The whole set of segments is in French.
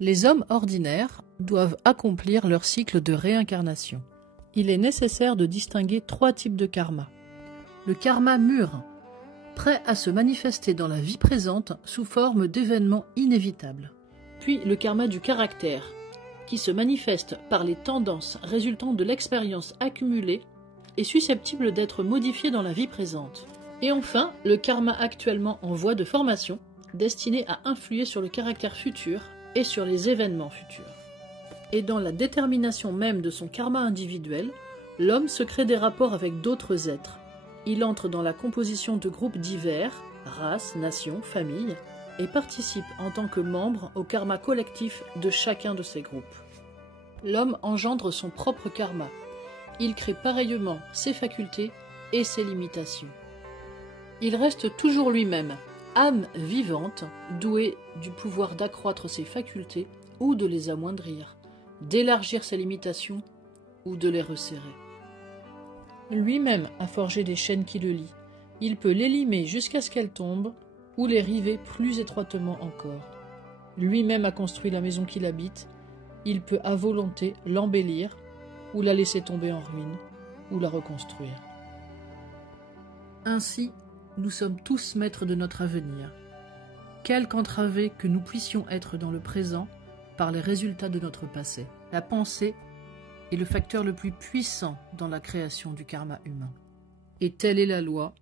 Les hommes ordinaires doivent accomplir leur cycle de réincarnation. Il est nécessaire de distinguer 3 types de karma. Le karma mûr, prêt à se manifester dans la vie présente sous forme d'événements inévitables. Puis le karma du caractère, qui se manifeste par les tendances résultant de l'expérience accumulée et susceptible d'être modifié dans la vie présente. Et enfin, le karma actuellement en voie de formation, destiné à influer sur le caractère futur et sur les événements futurs. Et dans la détermination même de son karma individuel, l'homme se crée des rapports avec d'autres êtres. Il entre dans la composition de groupes divers, races, nations, familles, et participe en tant que membre au karma collectif de chacun de ces groupes. L'homme engendre son propre karma. Il crée pareillement ses facultés et ses limitations. Il reste toujours lui-même, âme vivante, douée du pouvoir d'accroître ses facultés ou de les amoindrir, d'élargir ses limitations ou de les resserrer. Lui-même a forgé des chaînes qui le lient. Il peut les limer jusqu'à ce qu'elles tombent ou les river plus étroitement encore. Lui-même a construit la maison qu'il habite. Il peut à volonté l'embellir ou la laisser tomber en ruine ou la reconstruire. Ainsi, nous sommes tous maîtres de notre avenir. Quelque entravés que nous puissions être dans le présent par les résultats de notre passé. La pensée est le facteur le plus puissant dans la création du karma humain. Et telle est la loi,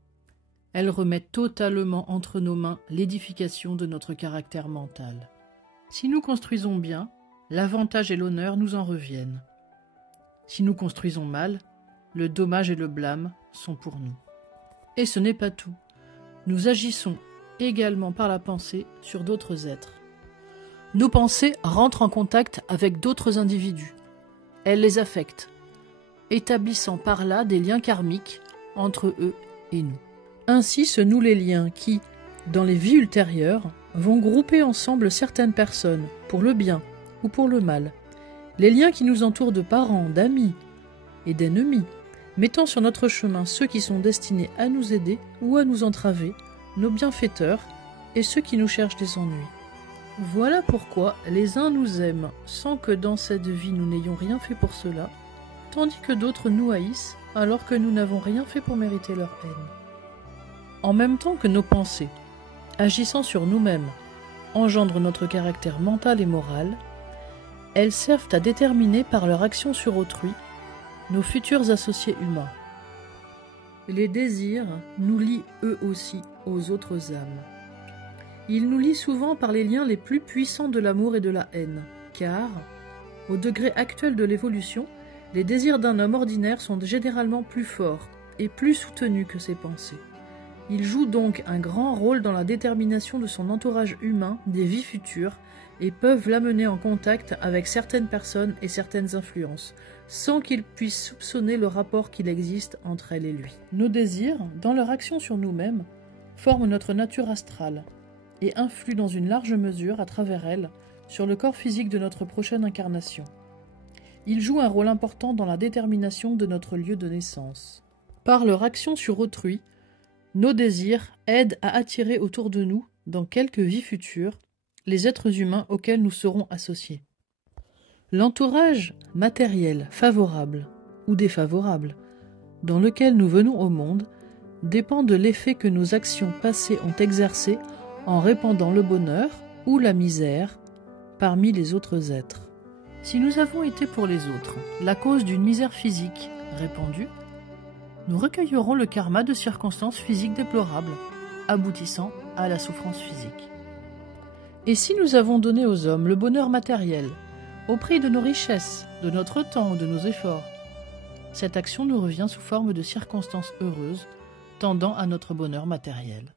elle remet totalement entre nos mains l'édification de notre caractère mental. Si nous construisons bien, l'avantage et l'honneur nous en reviennent. Si nous construisons mal, le dommage et le blâme sont pour nous. Et ce n'est pas tout. Nous agissons également par la pensée sur d'autres êtres. Nos pensées rentrent en contact avec d'autres individus. Elles les affectent, établissant par là des liens karmiques entre eux et nous. Ainsi se nouent les liens qui, dans les vies ultérieures, vont grouper ensemble certaines personnes, pour le bien ou pour le mal. Les liens qui nous entourent de parents, d'amis et d'ennemis, mettant sur notre chemin ceux qui sont destinés à nous aider ou à nous entraver, nos bienfaiteurs et ceux qui nous cherchent des ennuis. Voilà pourquoi les uns nous aiment sans que dans cette vie nous n'ayons rien fait pour cela, tandis que d'autres nous haïssent alors que nous n'avons rien fait pour mériter leur haine. En même temps que nos pensées, agissant sur nous-mêmes, engendrent notre caractère mental et moral, elles servent à déterminer par leur action sur autrui nos futurs associés humains. Les désirs nous lient eux aussi aux autres âmes. Ils nous lient souvent par les liens les plus puissants de l'amour et de la haine, car, au degré actuel de l'évolution, les désirs d'un homme ordinaire sont généralement plus forts et plus soutenus que ses pensées. Ils jouent donc un grand rôle dans la détermination de son entourage humain des vies futures et peuvent l'amener en contact avec certaines personnes et certaines influences, sans qu'il puisse soupçonner le rapport qu'il existe entre elles et lui. Nos désirs, dans leur action sur nous-mêmes, forment notre nature astrale et influent dans une large mesure, à travers elle, sur le corps physique de notre prochaine incarnation. Ils jouent un rôle important dans la détermination de notre lieu de naissance. Par leur action sur autrui, nos désirs aident à attirer autour de nous, dans quelques vies futures, les êtres humains auxquels nous serons associés. L'entourage matériel favorable ou défavorable dans lequel nous venons au monde dépend de l'effet que nos actions passées ont exercé en répandant le bonheur ou la misère parmi les autres êtres. Si nous avons été pour les autres la cause d'une misère physique répandue, nous recueillerons le karma de circonstances physiques déplorables, aboutissant à la souffrance physique. Et si nous avons donné aux hommes le bonheur matériel, au prix de nos richesses, de notre temps ou de nos efforts, cette action nous revient sous forme de circonstances heureuses, tendant à notre bonheur matériel.